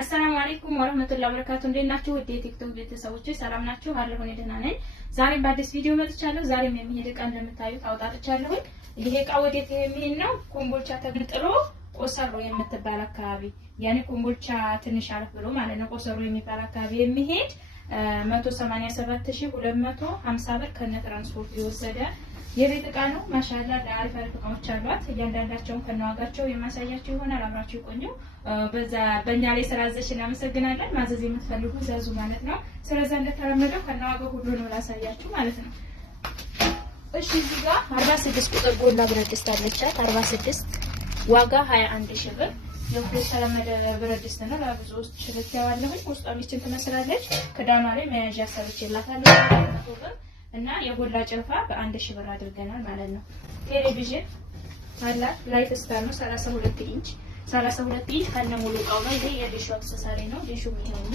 አሰላሙ አለይኩም ወራህመቱላሂ ወበረካቱ። እንዴት ናችሁ? ወደ ቲክቶክ ቤተሰቦቼ ሰላም ናችሁ? አለሁ እኔ ደህና ነኝ። ዛሬም በአዲስ ቪዲዮ መጥቻለሁ። ዛሬም የሚሄድ ዕቃ እንደምታዩት አውጣጥቻለሁ። ይሄ ዕቃ ወዴት የሚሄድ ነው? ኮምቦልቻ ተገንጥሎ ቆሰሮ የምትባል አካባቢ ያኔ ኮምቦልቻ ትንሽ አለፍ ብሎ ማለት ነው። ቆሰሮ የሚባል አካባቢ የሚሄድ 187250 ብር ከነ ትራንስፖርት የወሰደ የቤት ዕቃ ነው። ማሻአላ ለአሪፍ ዕቃዎች አሏት። እያንዳንዳቸውን ከነዋጋቸው የማሳያችሁ ይሆናል። አብራችሁ ቆዩ። በእኛ ላይ ስላዘሽ እናመሰግናለን። ማዘዝ የምትፈልጉ ዘዙ ማለት ነው። ስለዚህ እንደተለመደው ከነዋጋው ሁሉ ነው ላሳያችሁ ማለት ነው። እሺ እዚህ ጋር 46 ቁጥር ጎላ ብረት ድስት አለቻት። 46 ዋጋ 21 ሺህ ብር። የተለመደ ብረት ድስት ነው። ለብዙዎች ሽልት ያዋለሁ ውስጧ ሚስትን ትመስላለች። ክዳኗ ላይ መያዣ ሰርቼላታለሁ እና የጎላ ጭልፋ በ1 ሺህ ብር አድርገናል ማለት ነው። ቴሌቪዥን አላት። ላይፍ ስታይል ነው 32 ኢንች 32 ኢንች ከነ ሙሉ እቃው ነው። ይሄ የዲሽ አክሰሰሪ ነው። ዲሹ ይሄውና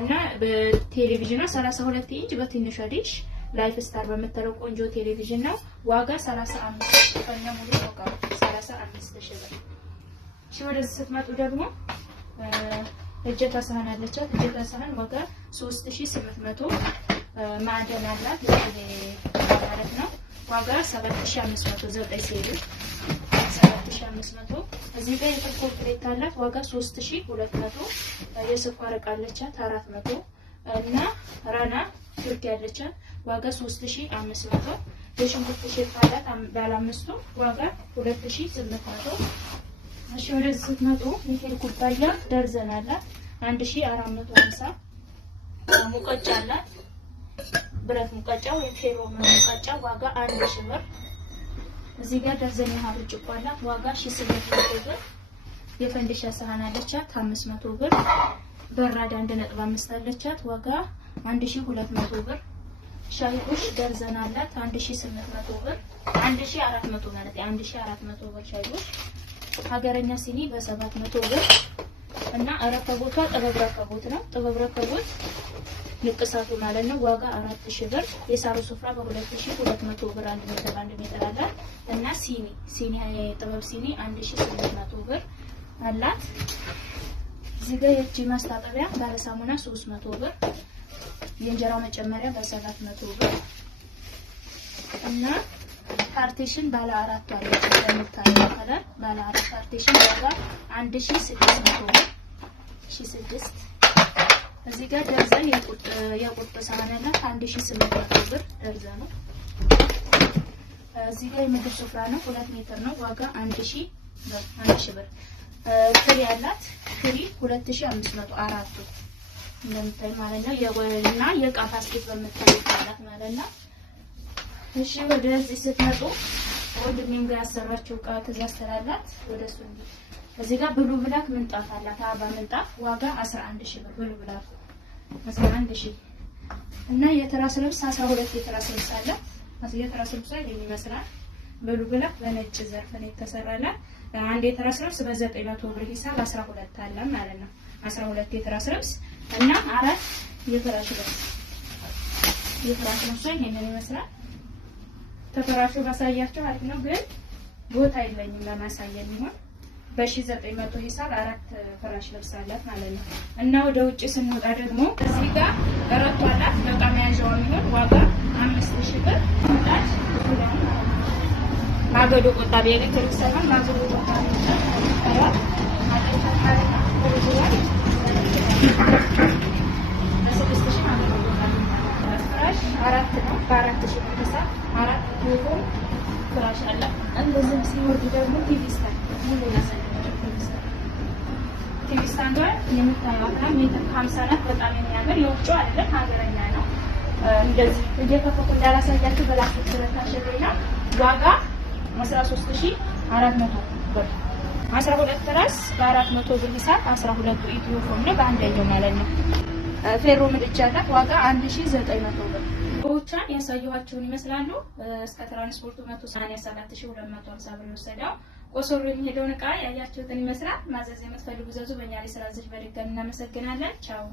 እና በቴሌቪዥኗ 32 ኢንች በትንሿ ዲሽ ላይፍ ስታይል በመተለው ቆንጆ ቴሌቪዥን ነው። ዋጋ 35 ከነ ሙሉ እቃው 35 ሺህ ብር። እሺ ወደዚህ ስትመጡ ደግሞ እጀታ ሳህን አለቻት። እጀታ ሳህን ዋጋ 3800 ማዕደን አላት። ይሄ ማለት ነው። ዋጋ 7509 ሴሪ 7500። እዚህ ጋር የጥቁር ፕሌት አላት። ዋጋ 3200። የስኳር ዕቃ አለቻት 400 እና ራና ቱርክ ያለቻት ዋጋ 3500። የሽንኩርት ሼፍ አላት ባለ አምስቱ ዋጋ 2800። እሺ ወደዚህ ስትመጡ ይሄ ኩባያ ደርዘን አላት 1450። ሙቀጫ አላት። ብረት ሙቀጫው የፌሮ ሙቀጫ ዋጋ 1000 ብር። እዚህ ጋር ደርዘን ያህል ብርጭቆ አላት። ዋጋ 1800 ብር። የፈንዲሻ ሳህን አለቻት 500 ብር። በራድ 1.5 አለቻት ዋጋ 1200 ብር። ሻይ ቡሽ ደርዘን አላት 1800 ብር። 1400 ማለት 1400 ብር ሻይ ቡሽ። ሀገረኛ ሲኒ በ700 ብር እና ረከቦቷ ጥበብ ረከቦት ነው። ጥበብ ረከቦት ንቅሳቱ ማለት ነው። ዋጋ 4000 ብር። የሳሩ ሱፍራ በ2200 ብር 1 ሜትር አላት እና ሲኒ የጥበብ ሲኒ 1800 ብር አላት። እዚህ ጋር የእጅ ማስታጠቢያ ባለ ሳሙና 300 ብር። የእንጀራው መጨመሪያ በ700 ብር እና ፓርቲሽን ባለ 4 አለች። እንደምታዩት ከለር ባለ 4 ፓርቲሽን ዋጋ 1600 ብር 1600። እዚህ ጋር ደርዘን የቁርጥ ሳህን አላት 1800 ብር ደርዘኑ። እዚህ ጋር የምግብ ስፍራ ነው 2 ሜትር ነው ዋጋ 1000 ብር። ትሪ አላት። ትሪ 2500 አራቱ እንደምታዩ ማለት ነው። የወልና የዕቃ ባስኬት በምታዩት አላት ማለት ነው። እሺ ወደዚህ ስትመጡ ወንድሜም ጋር ያሰራችው ዕቃ ትእዛዝ ስላላት ወደሱ እንዴ እዚህ ጋር ብሉ ብላክ ምንጣፍ አላት። አበባ ምንጣፍ ዋጋ 11000 ብር ብሉ ብላክ 11000 እና የትራስ ልብስ 12 የትራስ ልብስ አላት። የትራስ ልብስ ይሄን ይመስላል። ብሉ ብላክ በነጭ ዘርፍ ነው የተሰራላት። አንድ የትራስ ልብስ በ900 ብር ሂሳብ 12 አለ ማለት ነው። 12 የትራስ ልብስ እና 4 የትራስ ልብስ ይሄንን ይመስላል። ተፈራሹ ባሳያችሁ አሪፍ ነው፣ ግን ቦታ የለኝም ለማሳየት ይሆን በ1900 ሂሳብ 4 ፍራሽ ልብስ አላት ማለት ነው። እና ወደ ውጭ ስንወጣ ደግሞ እዚህ ጋር ቀረቷ አላት። በቃ መያዣው የሚሆን ዋጋ 5000 ብር ታች ይላል። ማገዶ ቆጣቢ ኤሌክትሪክ ሳይሆን ማገዶ ቆጣቢ ነው። አራት ነው በ4000 ብር ሂሳብ 4 ፎቶ ፍራሽ አለ። እንደዚህ ሲወርድ ደግሞ ቲቪ ስታንድ ሙሉ ያሳያችሁ። ቲቪ ስታንድ የምታዩት ነው። ሜትር 50 ናት። በጣም የሚያምር የውጭ አይደለም ሀገረኛ ነው። እንደዚህ እየከፈቱ እንዳላሳያችሁ በላስቲክ ስለታሸገና ዋጋ 13400 ብር። 12 ትራስ በ400 ብር ሂሳብ 12 ኢትዮ ፎን ነው በአንደኛው ማለት ነው። ፌሮ ምድጃ አላት። ዋጋ 1900 ብር። ቦቻን ያሳየኋቸውን ይመስላሉ። እስከ ትራንስፖርቱ 187250 ብር ወሰደው። ቆሶሮ የሚሄደውን ዕቃ ያያችሁትን ይመስላል። ማዘዝ የምትፈልጉ ዘዙ። በእኛ ላይ ስላዘዝ በድጋሚ እናመሰግናለን። ቻው